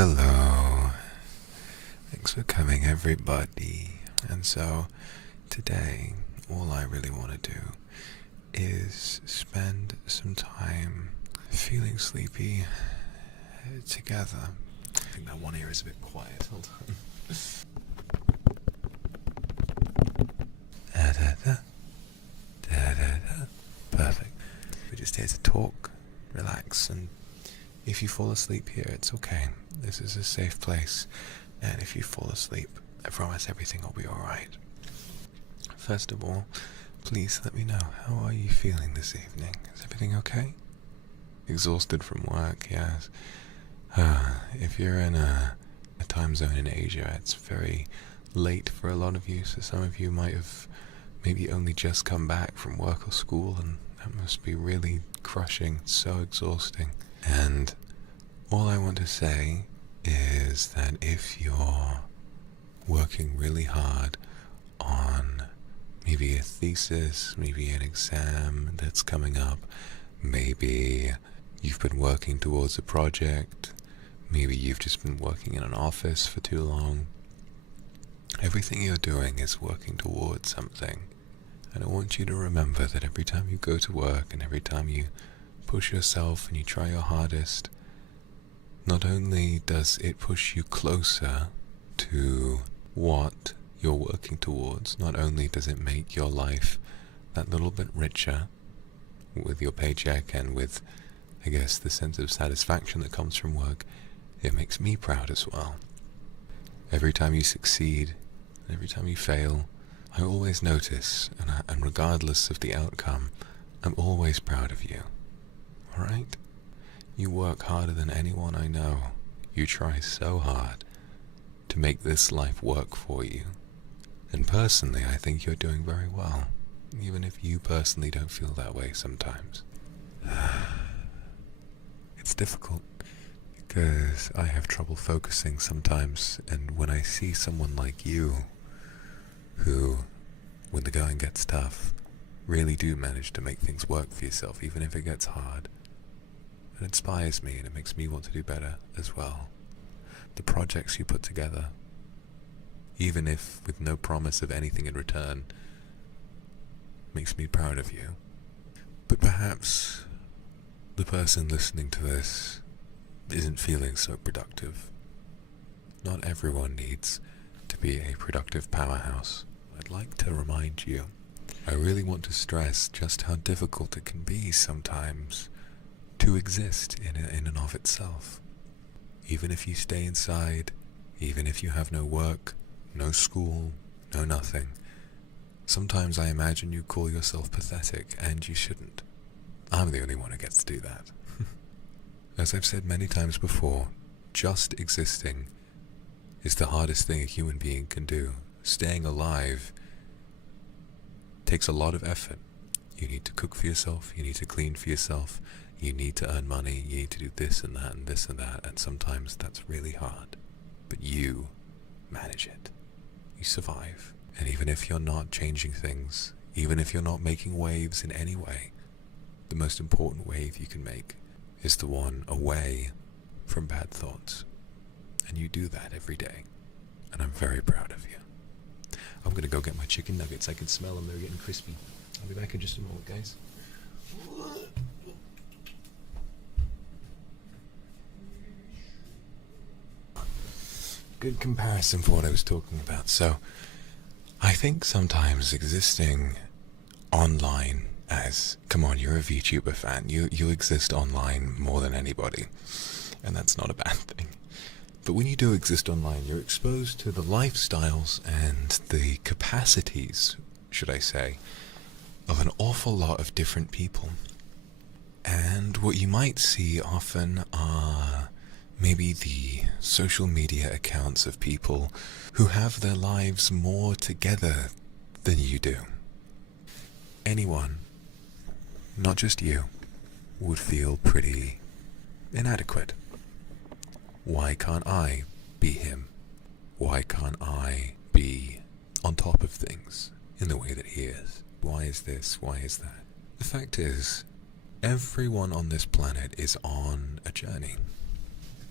Hello, thanks for coming everybody. And so today all I really want to do is spend some time feeling sleepy together. I think that one ear is a bit quiet, hold on. Da, da, da. Da, da, da. Perfect. We're just here to talk, relax, and if you fall asleep here, it's okay. This is a safe place, and if you fall asleep, I promise everything will be alright. First of all, please let me know, how are you feeling this evening? Is everything okay? Exhausted from work, yes. If you're in a time zone in Asia, it's very late for a lot of you, so some of you might have maybe only just come back from work or school, and that must be really crushing, so exhausting. And all I want to say is that if you're working really hard on maybe a thesis, maybe an exam that's coming up, maybe you've been working towards a project, maybe you've just been working in an office for too long, everything you're doing is working towards something. And I want you to remember that every time you go to work and every time you push yourself and you try your hardest, not only does it push you closer to what you're working towards, not only does it make your life that little bit richer with your paycheck and with, I guess, the sense of satisfaction that comes from work, it makes me proud as well. Every time you succeed, every time you fail, I always notice, and regardless of the outcome, I'm always proud of you. Alright? You work harder than anyone I know. You try so hard to make this life work for you. And personally, I think you're doing very well, even if you personally don't feel that way sometimes. It's difficult, because I have trouble focusing sometimes, and when I see someone like you, who, when the going gets tough, really do manage to make things work for yourself, even if it gets hard, it inspires me and it makes me want to do better as well. The projects you put together, even if with no promise of anything in return, makes me proud of you. But perhaps the person listening to this isn't feeling so productive. Not everyone needs to be a productive powerhouse. I'd like to remind you, I really want to stress just how difficult it can be sometimes to exist in and of itself. Even if you stay inside, even if you have no work, no school, no nothing, sometimes I imagine you call yourself pathetic, and you shouldn't. I'm the only one who gets to do that. As I've said many times before, just existing is the hardest thing a human being can do. Staying alive takes a lot of effort. You need to cook for yourself, you need to clean for yourself, you need to earn money, you need to do this and that and this and that, and sometimes that's really hard. But you manage it. You survive. And even if you're not changing things, even if you're not making waves in any way, the most important wave you can make is the one away from bad thoughts. And you do that every day. And I'm very proud of you. I'm gonna go get my chicken nuggets. I can smell them, they're getting crispy. I'll be back in just a moment, guys. Good comparison for what I was talking about. So, I think sometimes existing online as, come on, you're a VTuber fan, you exist online more than anybody, and that's not a bad thing. But when you do exist online, you're exposed to the lifestyles and the capacities, should I say, of an awful lot of different people. And what you might see often are maybe the social media accounts of people who have their lives more together than you do. Anyone, not just you, would feel pretty inadequate. Why can't I be him? Why can't I be on top of things in the way that he is? Why is this? Why is that? The fact is, everyone on this planet is on a journey.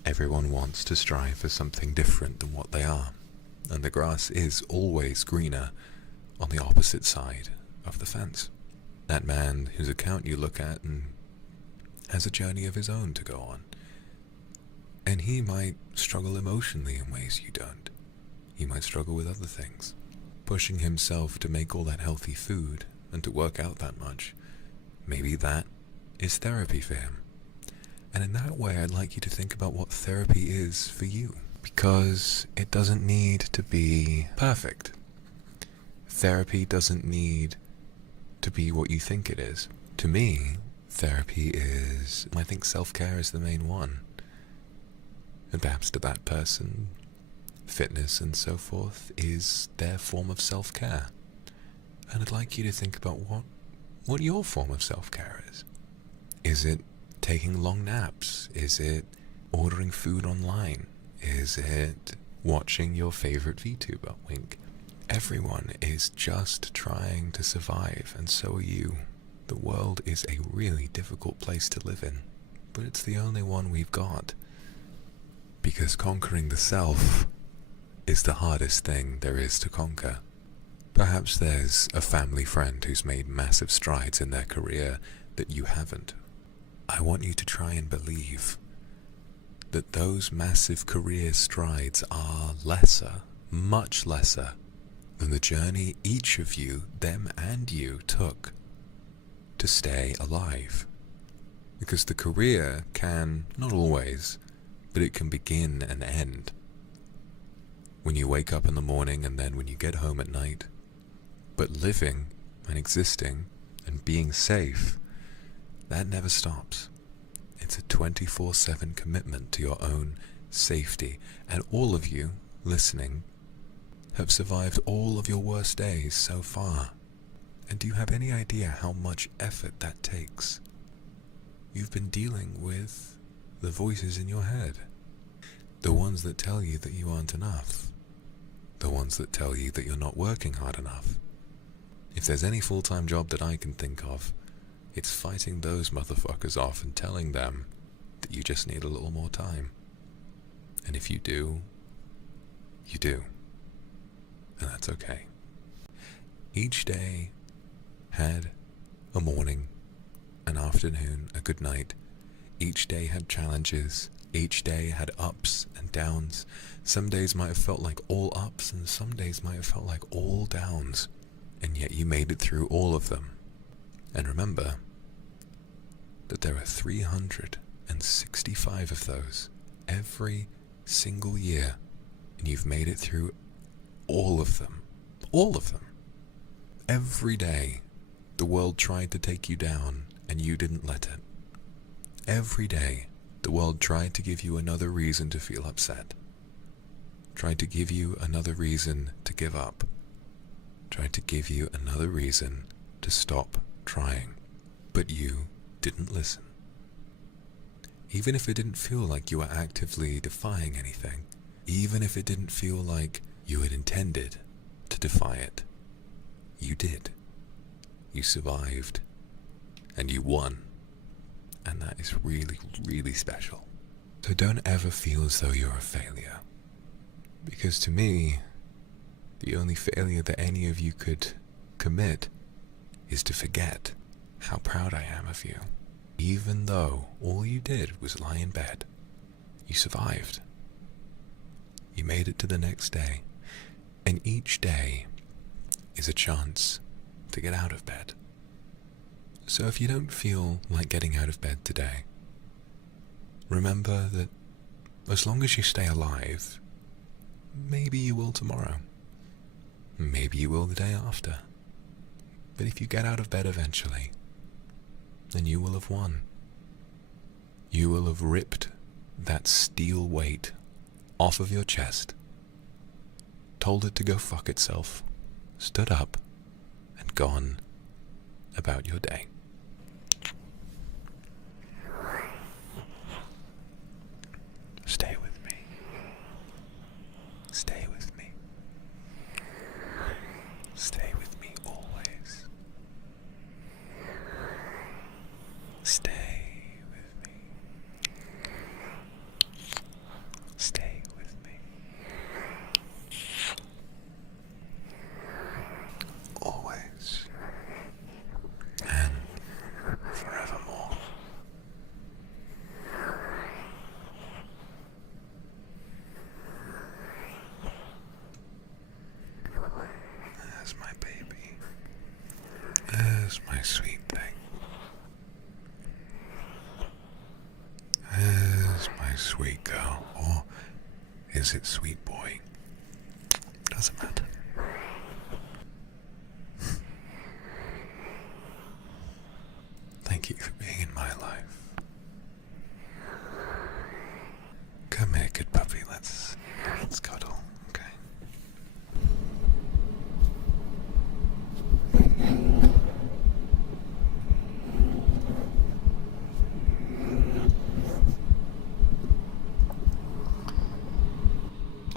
Everyone wants to strive for something different than what they are, and the grass is always greener on the opposite side of the fence. That man whose account you look at and has a journey of his own to go on. And he might struggle emotionally in ways you don't. He might struggle with other things. Pushing himself to make all that healthy food and to work out that much, maybe that is therapy for him. And in that way, I'd like you to think about what therapy is for you. Because it doesn't need to be perfect. Therapy doesn't need to be what you think it is. To me, therapy is, I think self-care is the main one. And perhaps to that person, fitness and so forth is their form of self-care. And I'd like you to think about what your form of self-care is. Is it taking long naps? Is it ordering food online? Is it watching your favorite VTuber? Wink. Everyone is just trying to survive, and so are you. The world is a really difficult place to live in, but it's the only one we've got. Because conquering the self is the hardest thing there is to conquer. Perhaps there's a family friend who's made massive strides in their career that you haven't. I want you to try and believe that those massive career strides are lesser, much lesser, than the journey each of you, them and you, took to stay alive. Because the career can, not always, but it can begin and end. When you wake up in the morning and then when you get home at night. But living and existing and being safe, that never stops. It's a 24/7 commitment to your own safety. And all of you listening have survived all of your worst days so far. And do you have any idea how much effort that takes? You've been dealing with the voices in your head. The ones that tell you that you aren't enough. The ones that tell you that you're not working hard enough. If there's any full-time job that I can think of, it's fighting those motherfuckers off and telling them that you just need a little more time. And if you do, you do. And that's okay. Each day had a morning, an afternoon, a good night. Each day had challenges. Each day had ups and downs. Some days might have felt like all ups and some days might have felt like all downs. And yet you made it through all of them. And remember that there are 365 of those every single year. And you've made it through all of them. All of them. Every day the world tried to take you down and you didn't let it. Every day the world tried to give you another reason to feel upset. Tried to give you another reason to give up. Tried to give you another reason to stop trying. But you didn't listen. Even if it didn't feel like you were actively defying anything, even if it didn't feel like you had intended to defy it, you did. You survived. And you won. And that is really, really special. So don't ever feel as though you're a failure. Because to me, the only failure that any of you could commit is to forget how proud I am of you. Even though all you did was lie in bed, you survived. You made it to the next day. And each day is a chance to get out of bed. So if you don't feel like getting out of bed today, remember that as long as you stay alive, maybe you will tomorrow. Maybe you will the day after. But if you get out of bed eventually, then you will have won. You will have ripped that steel weight off of your chest, told it to go fuck itself, stood up, and gone about your day. Stay with me. Stay with me. Stay with me always. Stay with me. sweet girl, or is it sweet boy? Doesn't matter. Thank you for being in my life. Come here, good puppy. Let's cuddle, okay?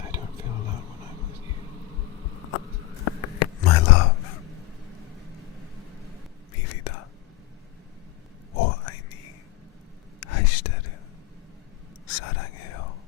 I don't feel alone when I'm with you. My love. Mi vida. 오 아이니. 하시다르. 사랑해요.